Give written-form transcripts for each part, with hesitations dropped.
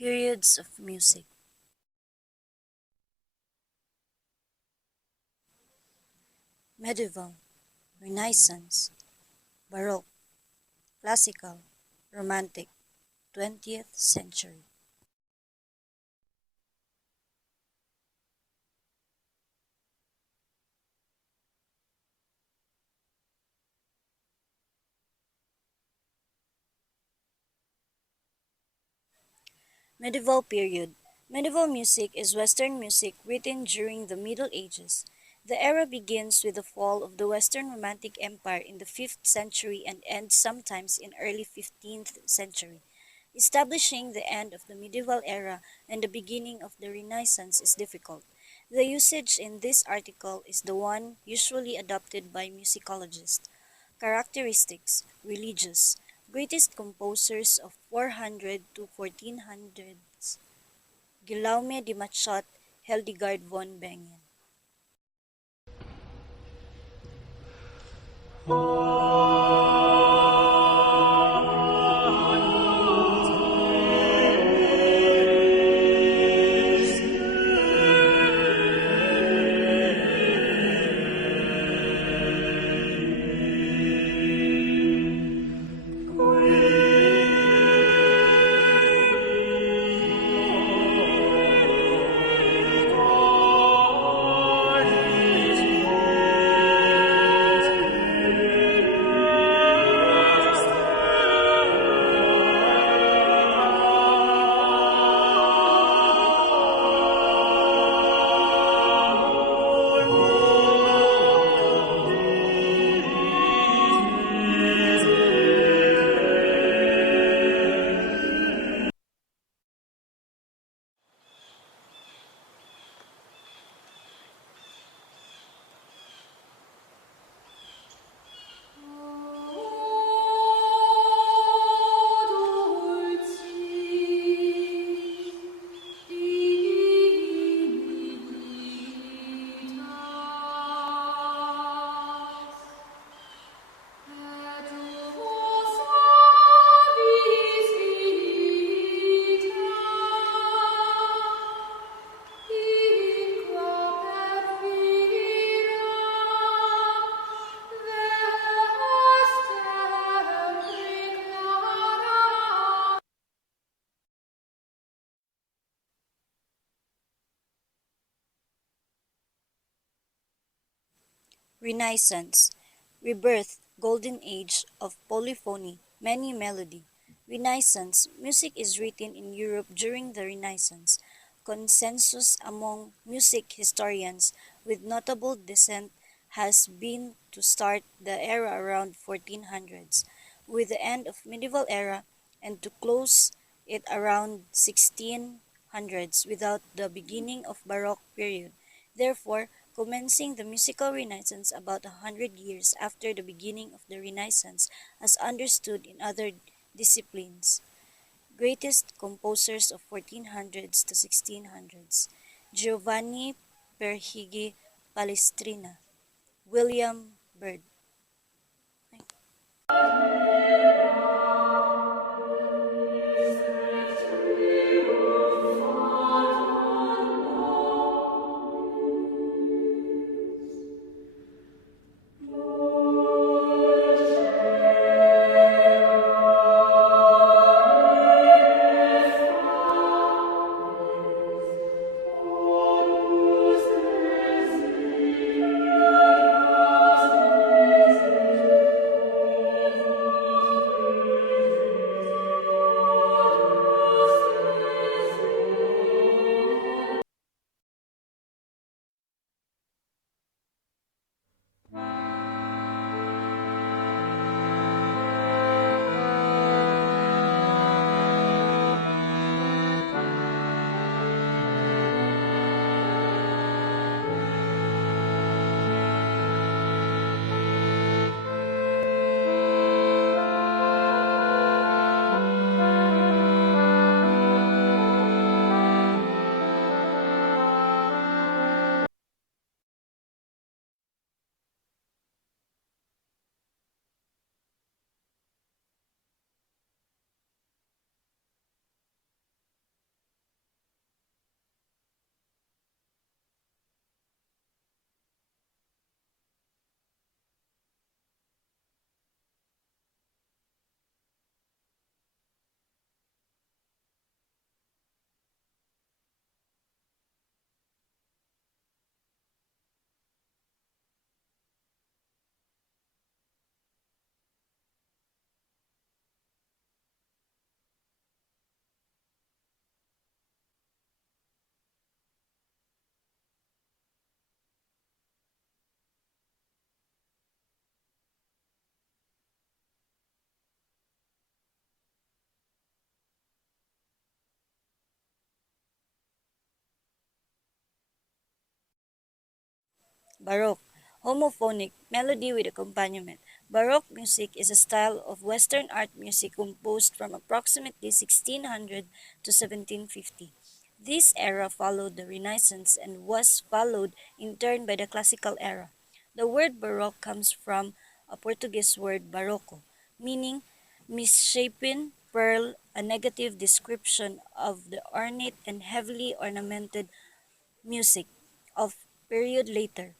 Periods of music. Medieval, Renaissance, Baroque, Classical, Romantic, 20th century. Medieval period. Medieval music is Western music written during the Middle Ages. The era begins with the fall of the Western Romantic Empire in the 5th century and ends sometimes in early 15th century. Establishing the end of the medieval era and the beginning of the Renaissance is difficult. The usage in this article is the one usually adopted by musicologists. Characteristics: religious. Greatest composers of 400 to 1400s: Guillaume de Machaut, Hildegard von Bingen. Renaissance. Rebirth, golden age of polyphony, many melody. Renaissance. Music is written in Europe during the Renaissance. Consensus among music historians with notable dissent has been to start the era around 1400s, with the end of medieval era, and to close it around 1600s without the beginning of Baroque period. Therefore, commencing the musical Renaissance about 100 years after the beginning of the Renaissance as understood in other disciplines. Greatest composers of 1400s to 1600s: Giovanni Perhigi Palestrina, William Byrd. Baroque, homophonic, melody with accompaniment. Baroque music is a style of Western art music composed from approximately 1600 to 1750. This era followed the Renaissance and was followed in turn by the Classical era. The word Baroque comes from a Portuguese word barroco, meaning misshapen pearl, a negative description of the ornate and heavily ornamented music of period later.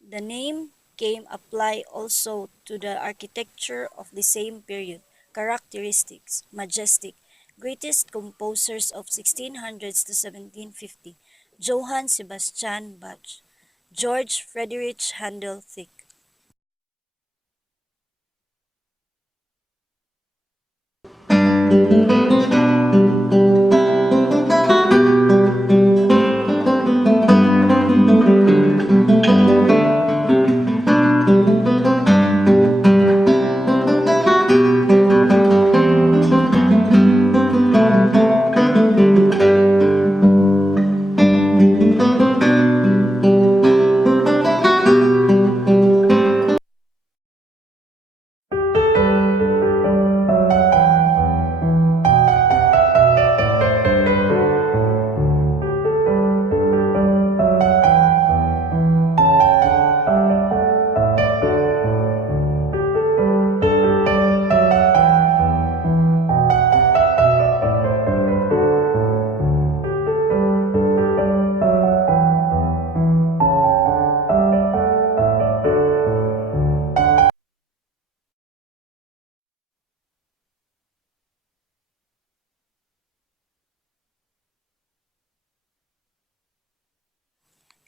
The name came apply also to the architecture of the same period. Characteristics: majestic, greatest composers of 1600s to 1750. Johann Sebastian Bach, George Friedrich Handel Thick.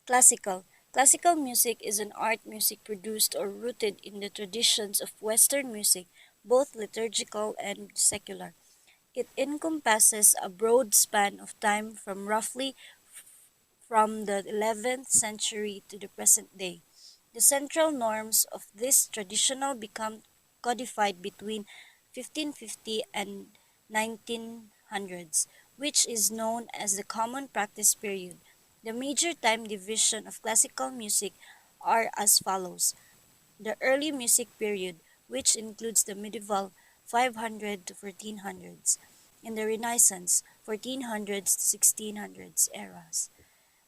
Classical. Classical music is an art music produced or rooted in the traditions of Western music, both liturgical and secular. It encompasses a broad span of time from roughly from the 11th century to the present day. The central norms of this traditional become codified between 1550 and 1900s, which is known as the Common Practice period. The major time division of classical music are as follows: the early music period, which includes the medieval 500 to 1400s, and the Renaissance 1400s to 1600s eras.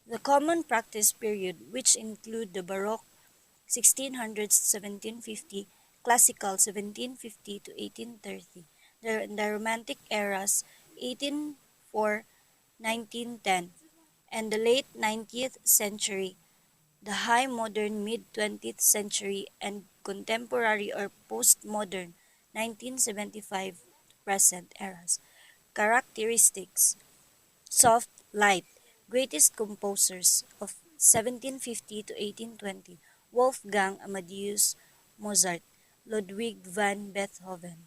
The Common Practice period, which include the Baroque 1600s to 1750, Classical 1750 to 1830, the Romantic eras 1804 1910, and the late 19th century, the High Modern mid-20th century, and contemporary or postmodern 1975 to present eras. Characteristics: soft, light, greatest composers of 1750 to 1820, Wolfgang Amadeus Mozart, Ludwig van Beethoven.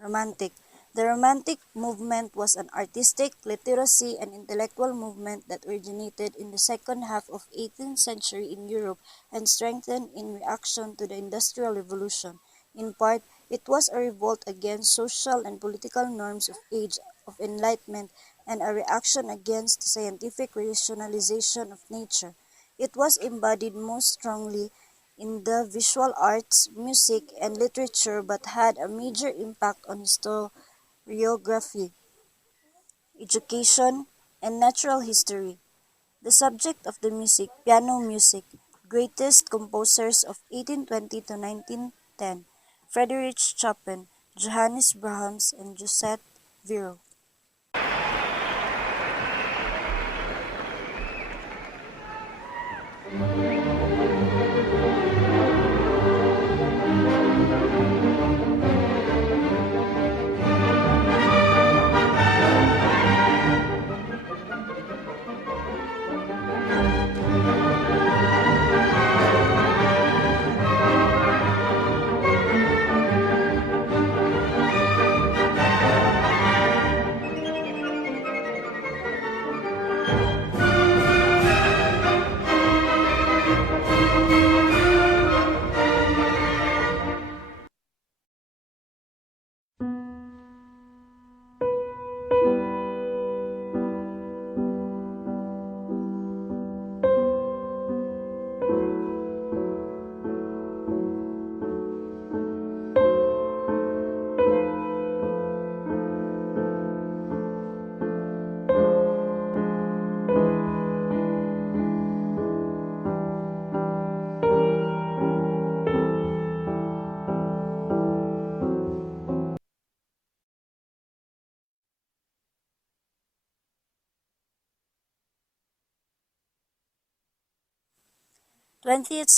Romantic. The Romantic movement was an artistic, literacy, and intellectual movement that originated in the second half of 18th century in Europe and strengthened in reaction to the Industrial Revolution. In part, it was a revolt against social and political norms of age of enlightenment and a reaction against the scientific rationalization of nature. It was embodied most strongly in the visual arts, music, and literature but had a major impact on historiography, education, and natural history. The subject of the music, piano music, greatest composers of 1820 to 1910, Friedrich Chopin, Johannes Brahms, and Josette Verrou. 20th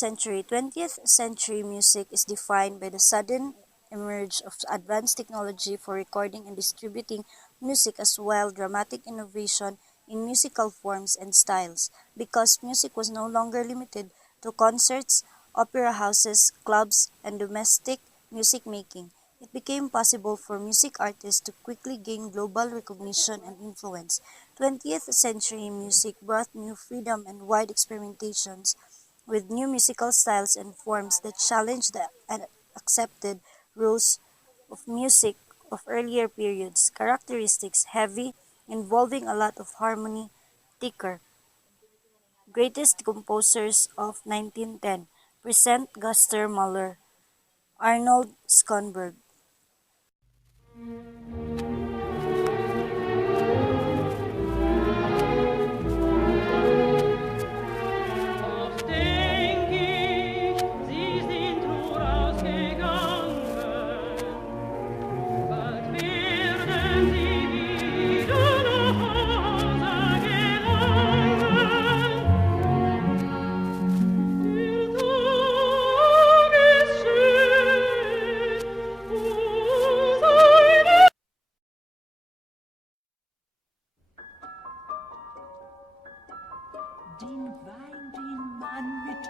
century music is defined by the sudden emerge of advanced technology for recording and distributing music as well dramatic innovation in musical forms and styles because music was no longer limited to concerts, opera houses, clubs, and domestic music making. It became possible for music artists to quickly gain global recognition and influence. 20th century music brought new freedom and wide experimentations with new musical styles and forms that challenged the accepted rules of music of earlier periods, characteristics heavy, involving a lot of harmony, thicker. Greatest composers of 1910 present Gustav Mahler, Arnold Schoenberg. Oft denk ich, sie sind nur ausgegangen, bald werden sie wieder nach Hause gelangen. Der Tag ist schön, seine Den Wein, den man mit